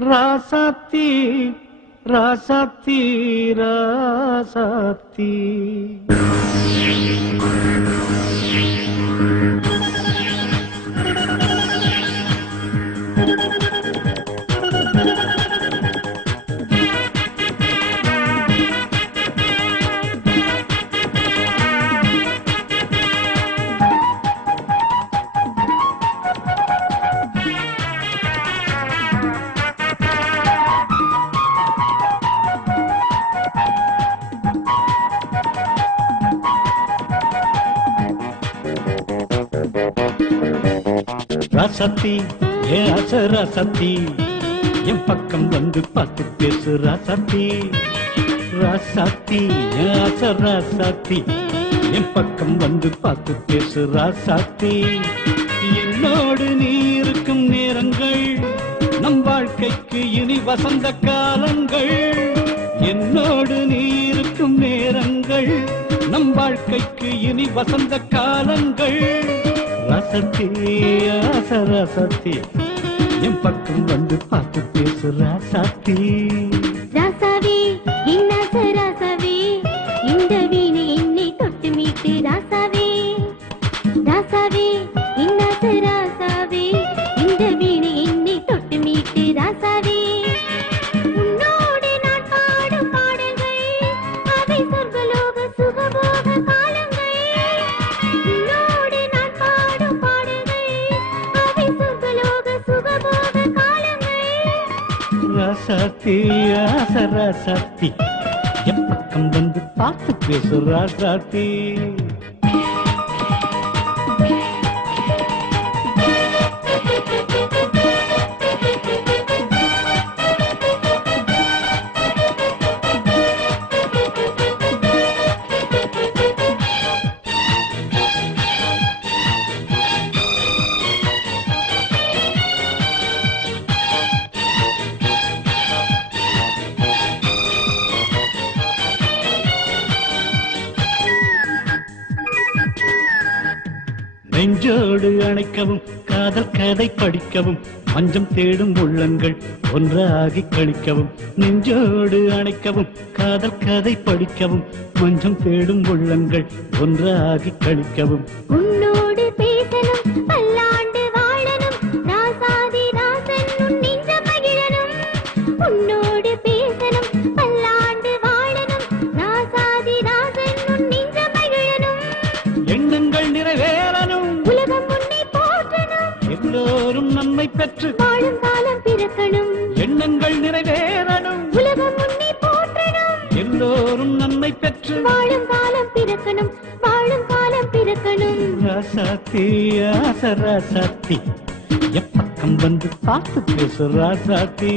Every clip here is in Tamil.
ராசாத்தி ராசாத்தி ராசாத்தி ராசாத்தி ஏ ஆச ராசாத்தி என் பக்கம் வந்து பார்த்து பேசு ராசாத்தி ராசாத்தி ஏ ஆச ராசாத்தி என் பக்கம் வந்து பார்த்து பேசு ராசாத்தி என்னோடு நீ இருக்கும் நேரங்கள் நம் வாழ்க்கைக்கு இனி வசந்த காலங்கள் என்னோடு நீ இருக்கும் நேரங்கள் நம் வாழ்க்கைக்கு இனி வசந்த காலங்கள் ராசாத்தி ஆச ராசாத்தி என் பக்கம் வந்து பார்த்து பேசு ராசாத்தி ராசாவே என் ஆச ராசாவே இந்த வீணை என்னை தொட்டு மீட்டு ராசாவே ராசாவே என் ஆச ராசாவே இந்த வீணை என்னை தொட்டு மீட்டு ராசாவே உன்னோடு நான் பாடும் பாடல்கள் அவை சொர்க்கலோக சுகபோக காலங்கள் உன்னோடு நான் பாடும் பாடல்கள் அவை சொர்க்கலோக சுகபோக காலங்கள் ராசாத்தி ஆச ராசாத்தி என் பக்கம் வந்து பார்த்து பேசு ராசாத்தி நெஞ்சோடு அணைக்கவும் காதல் கதை படிக்கவும் மஞ்சம் தேடும் உள்ளங்கள் ஒன்றாகி கழிக்கவும் நெஞ்சோடு அணைக்கவும் காதல் கதை படிக்கவும் மஞ்சம் தேடும் உள்ளங்கள் ஒன்றாகி கழிக்கவும் உன்னோடு பேசணும் பல்லாண்டு வாழணும் ராசாதி ராசன் உன் நெஞ்ச மகிழணும் உன்னோடு பேசணும் பல்லாண்டு வாழணும் ராசாதி ராசன் உன் நெஞ்ச மகிழணும் எண்ணங்கள் நிறைவேறணும் உலகம் உன்னை போற்றணும் எல்லோரும் நன்மை பெற்று வாழும் காலம் பிறக்கணும் எண்ணங்கள் நிறைவேறணும் உலகம் உன்னை போற்றணும் எல்லோரும் நன்மை பெற்று வாழும் காலம் பிறக்கணும் வாழும் காலம் பிறக்கணும் ராசாத்தி ஆச ராசாத்தி என் பக்கம் வந்து பார்த்து பேசு ராசாத்தி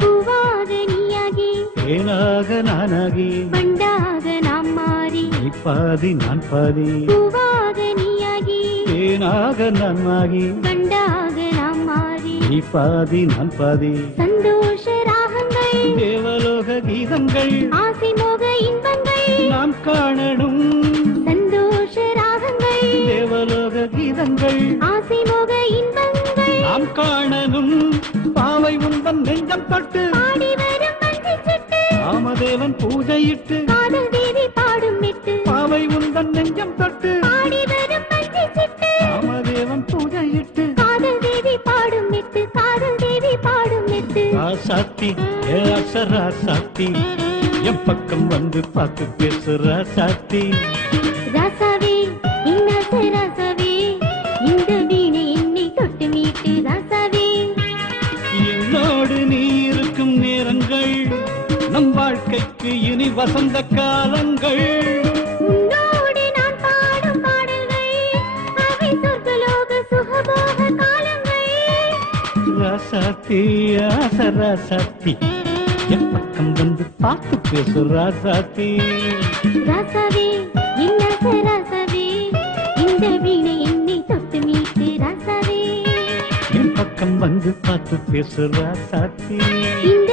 பூவாக நீயாகி ஏனாக நானாகி வண்டாக நாம் மாறி நீ பாதி நான் பாதி பூவாக நீயாகி ஏனாக நானாகி வண்டாக நாம் மாறி நீ பாதி நான் பாதி சந்தோஷ ராகங்கள் தேவலோக கீதங்கள் ஆசை மோக இன்பங்கள் நாம் காணணும் சந்தோஷ ராகங்கள் தேவலோக கீதங்கள் ஆசை மோக இன்பங்கள் நாம் காணணும் பாவை உந்தன் நெஞ்சம் தொட்டு பாடி வரும் வஞ்சி சிட்டு ராமதேவன் பூஜையிட்டு காதல் தேவி பாடும் மிட்டு பாவை உந்தன் நெஞ்சம் தொட்டு பாடி வரும் வஞ்சி சிட்டு ராமதேவன் பூஜையிட்டு காதல் தேவி பாடும் மிட்டு காதல் தேவி பாடும் மிட்டு ராசாத்தி ஏ ஆச ராசாத்தி என் பக்கம் வந்து பார்த்து பேசு ராசாத்தி ராசாவே என் ஆசை ராசாவே இந்த வீணை என்னை தொட்டு மீட்டு ராசாவே என்னோடு நீ இருக்கும் நேரங்கள் நம் வாழ்க்கைக்கு இனி வசந்த காலங்கள் உன்னோடு நான் பாடும் ராசாத்தி ஆச ராசாத்தி என் பக்கம் வந்து பார்த்து பேசு ராசாத்தி ராசாவே என்ன ராசாவே இந்த வீணை என்னை தொட்டு மீட்டு ராசாவே என் பக்கம் வந்து பார்த்து பேசு ராசாத்தி இந்த